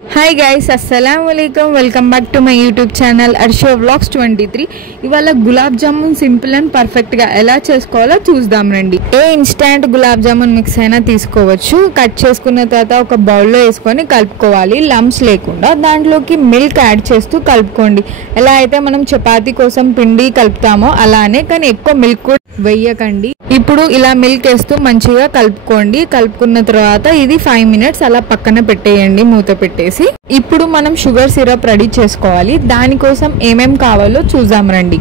Hi guys, అస్సలాముఅలైకుం. Welcome back to my YouTube channel Arsho vlogs 23. ఇవాళ gulab jamun simple and పర్ఫెక్ట్గా ఎలా చేసుకోవాలో చూద్దాం రండి. ఏ ఇన్స్టాంట్ గులాబ్ జామున్ మిక్స్ అయినా తీసుకోవచ్చు. కట్ చేసుకున్న తర్వాత ఒక బౌల్లో వేసుకొని కలుపుకోవాలి, లంప్స్ లేకుండా. దాంట్లోకి మిల్క్ యాడ్ చేస్తూ కలుపుకోండి. ఎలా అయితే మనం చపాతీ కోసం పిండి కలుపుతామో అలానే, కానీ ఎక్కువ మిల్క్ కూడా వేయకండి. ఇప్పుడు ఇలా మిల్క్ వేస్తూ మంచిగా కలుపుకోండి. కలుపుకున్న తర్వాత ఇది 5 minutes అలా పక్కన పెట్టేయండి, మూత పెట్టేసి. ఇప్పుడు మనం షుగర్ సిరప్ రెడీ చేసుకోవాలి. దానికోసం ఏమేం కావాలో చూద్దాం రండి.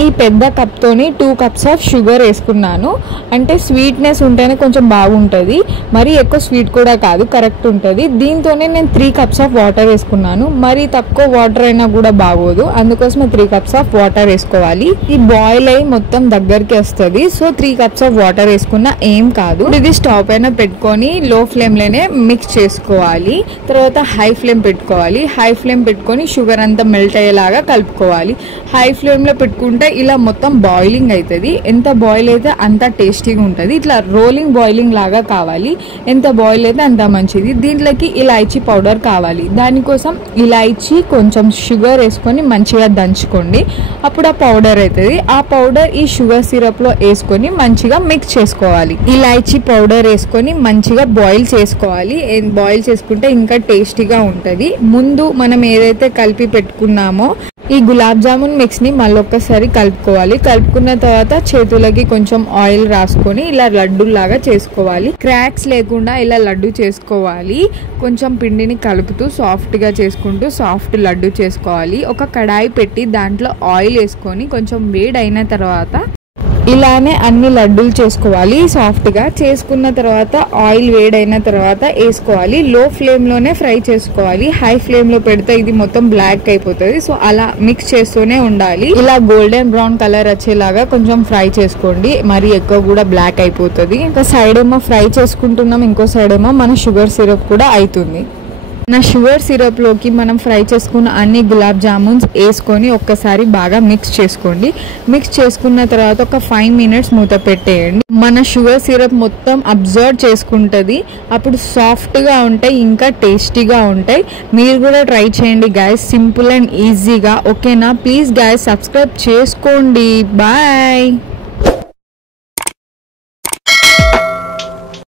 ఈ పెద్ద కప్ తోని 2 cups ఆఫ్ షుగర్ వేసుకున్నాను. అంటే స్వీట్నెస్ ఉంటేనే కొంచెం బాగుంటుంది, మరి ఎక్కువ స్వీట్ కూడా కాదు, కరెక్ట్ ఉంటుంది. దీంతోనే నేను 3 cups ఆఫ్ వాటర్ వేసుకున్నాను. మరి తక్కువ వాటర్ అయినా కూడా బాగోదు, అందుకోసం 3 cups ఆఫ్ వాటర్ వేసుకోవాలి. ఈ బాయిల్ అయ్యి మొత్తం దగ్గరికి వస్తుంది, సో 3 cups ఆఫ్ వాటర్ వేసుకున్నా ఏం కాదు. ఇది స్టవ్ పైన పెట్టుకొని లో ఫ్లేమ్ లోనే మిక్స్ చేసుకోవాలి. తర్వాత హై ఫ్లేమ్ పెట్టుకోవాలి. హై ఫ్లేమ్ పెట్టుకొని షుగర్ అంతా మెల్ట్ అయ్యేలాగా కలుపుకోవాలి. హై ఫ్లేమ్ లో పెట్టుకుంటే ఇలా మొత్తం బాయిలింగ్ అవుతుంది. ఎంత బాయిల్ అయితే అంత టేస్టీగా ఉంటుంది. ఇట్లా రోలింగ్ బాయిలింగ్ లాగా కావాలి. ఎంత బాయిల్ అయితే అంత మంచిది. దీంట్లోకి ఇలాచీ పౌడర్ కావాలి. దానికోసం ఇలాచీ కొంచెం షుగర్ వేసుకొని మంచిగా దంచుకోండి, అప్పుడు ఆ పౌడర్ అవుతుంది. ఆ పౌడర్ ఈ షుగర్ సిరప్ లో వేసుకొని మంచిగా మిక్స్ చేసుకోవాలి. ఇలాచీ పౌడర్ వేసుకొని మంచిగా బాయిల్ చేసుకోవాలి. బాయిల్ చేసుకుంటే ఇంకా టేస్టీగా ఉంటుంది. ముందు మనం ఏదైతే కలిపి పెట్టుకున్నామో ఈ గులాబ్ జామున్ మిక్స్ ని మళ్ళొక్కసారి కలుపుకోవాలి. కలుపుకున్న తర్వాత చేతులకి కొంచెం ఆయిల్ రాసుకొని ఇలా లడ్డూలాగా చేసుకోవాలి. క్రాక్స్ లేకుండా ఇలా లడ్డు చేసుకోవాలి. కొంచెం పిండిని కలుపుతూ సాఫ్ట్ గా చేసుకుంటూ సాఫ్ట్ లడ్డు చేసుకోవాలి. ఒక కడాయి పెట్టి దాంట్లో ఆయిల్ వేసుకొని కొంచెం వేడి అయిన తర్వాత ఇలానే అన్ని లడ్డూలు చేసుకోవాలి. సాఫ్ట్ గా చేసుకున్న తర్వాత ఆయిల్ వేడైన తర్వాత వేసుకోవాలి. లో ఫ్లేమ్ లోనే ఫ్రై చేసుకోవాలి. హై ఫ్లేమ్ లో పెడితే ఇది మొత్తం బ్లాక్ అయిపోతుంది. సో అలా మిక్స్ చేస్తూనే ఉండాలి. ఇలా గోల్డెన్ బ్రౌన్ కలర్ వచ్చేలాగా కొంచెం ఫ్రై చేసుకోండి, మరి ఎక్కువ కూడా బ్లాక్ అయిపోతుంది. ఒక సైడ్ ఏమో ఫ్రై చేసుకుంటున్నాం, ఇంకో సైడ్ ఏమో మన షుగర్ సిరప్ కూడా అవుతుంది. నా షుగర్ సిరప్ లోకి మనం ఫ్రై చేసుకున్న అన్ని గులాబ్ జామున్స్ వేసుకొని ఒక్కసారి బాగా మిక్స్ చేసుకోండి. మిక్స్ చేసుకున్న తర్వాత ఒక 5 minutes మూత పెట్టేయండి. మన షుగర్ సిరప్ మొత్తం అబ్జర్వ్ చేసుకుంటుంది. అప్పుడు సాఫ్ట్ గా ఉంటాయి, ఇంకా టేస్టీగా ఉంటాయి. మీరు కూడా ట్రై చేయండి గైస్, సింపుల్ అండ్ ఈజీగా. ఓకేనా? ప్లీజ్ గైస్ సబ్స్క్రైబ్ చేసుకోండి. బాయ్.